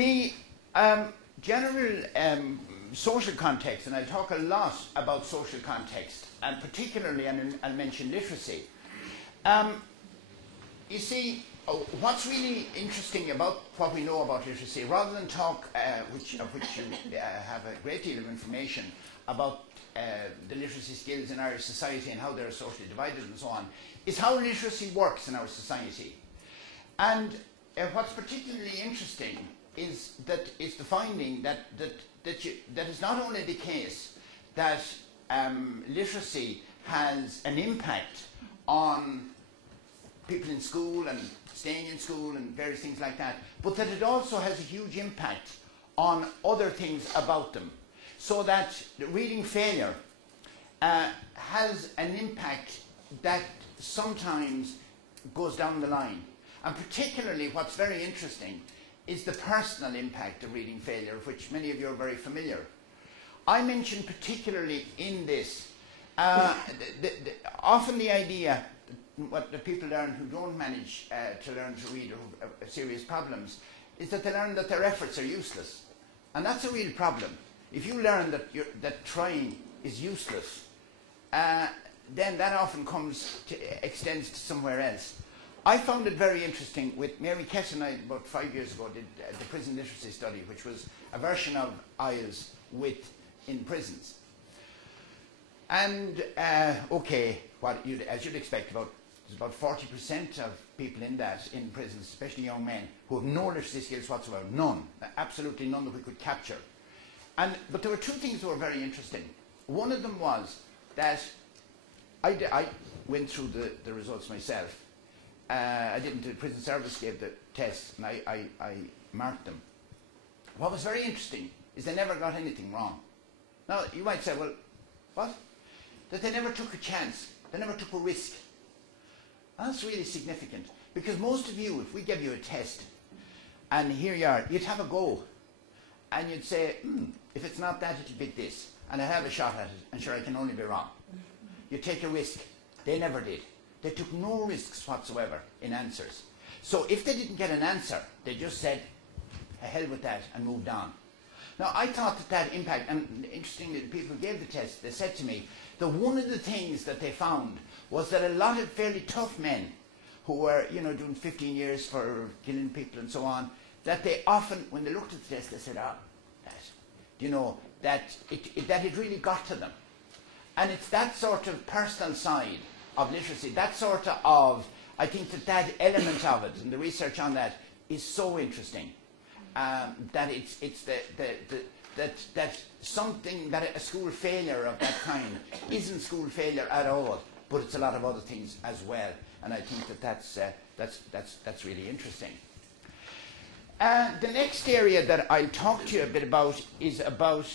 The general social context, and I'll talk a lot about social context, and particularly I'll mention literacy. You see, what's really interesting about what we know about literacy, rather than talk, of which you have a great deal of information about the literacy skills in Irish society and how they're socially divided and so on, is how literacy works in our society. And what's particularly interesting is the finding that is not only the case that literacy has an impact on people in school and staying in school and various things like that, but that it also has a huge impact on other things about them. So that reading failure has an impact that sometimes goes down the line. And particularly what's very interesting is the personal impact of reading failure, of which many of you are very familiar. I mention particularly in this, often the idea, what the people learn who don't manage to learn to read or have serious problems, is that they learn that their efforts are useless. And that's a real problem. If you learn that trying is useless, then that often extends to somewhere else. I found it very interesting with Mary Kess and I, about 5 years ago, did the prison literacy study, which was a version of IELTS in prisons. And, as you'd expect, there's about 40% of people in prisons, especially young men, who have no literacy skills whatsoever. None. Absolutely none that we could capture. But there were two things that were very interesting. One of them was that I went through the results myself. The prison service gave the tests, and I marked them. What was very interesting is they never got anything wrong. Now, you might say, well, what? That they never took a chance. They never took a risk. That's really significant, because most of you, if we gave you a test, and here you are, you'd have a go. And you'd say, if it's not that, it'll be this. And I'd have a shot at it, and sure, I can only be wrong. You take a risk. They never did. They took no risks whatsoever in answers. So if they didn't get an answer, they just said, hell with that, and moved on. Now, I thought that impact, and interestingly, the people who gave the test, they said to me that one of the things that they found was that a lot of fairly tough men who were, doing 15 years for killing people and so on, that they often, when they looked at the test, they said, that it really got to them. And it's that sort of personal side of literacy, that sort of, I think that element of it, and the research on that is so interesting, that that a school failure of that kind isn't school failure at all, but it's a lot of other things as well, and I think that's really interesting. The next area that I'll talk to you a bit about is about